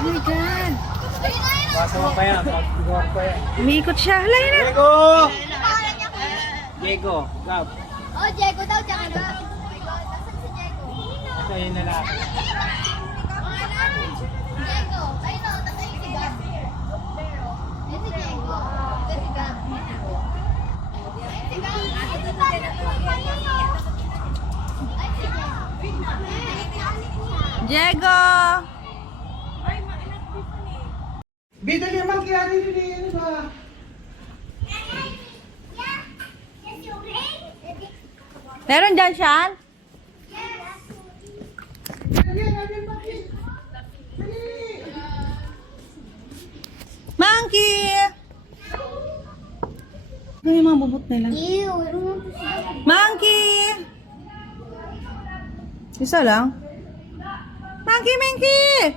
Oh my God. Basa mo pa yan. Pag-buwak pa yan. Umiikot siya. Hala, yun na. Diego! Pangalan niya kuya. Diego, Gab. Oh, Diego daw, tsaka Gab. Oh my God, nasan si Diego? Ito yung lalaki. Diego, ayun o, tapos ayun si Gab. Ayun si Diego. Ayun si Gab. Ayun si Gab. Ayun si Gab. Ayun si Diego. Diego! Bidali naman kaya ano ba? Meron dyan, Sean? Monkey! Ano yung mga bubot nila? Ew, I don't want to see. Monkey! Isa lang? Monkey, monkey!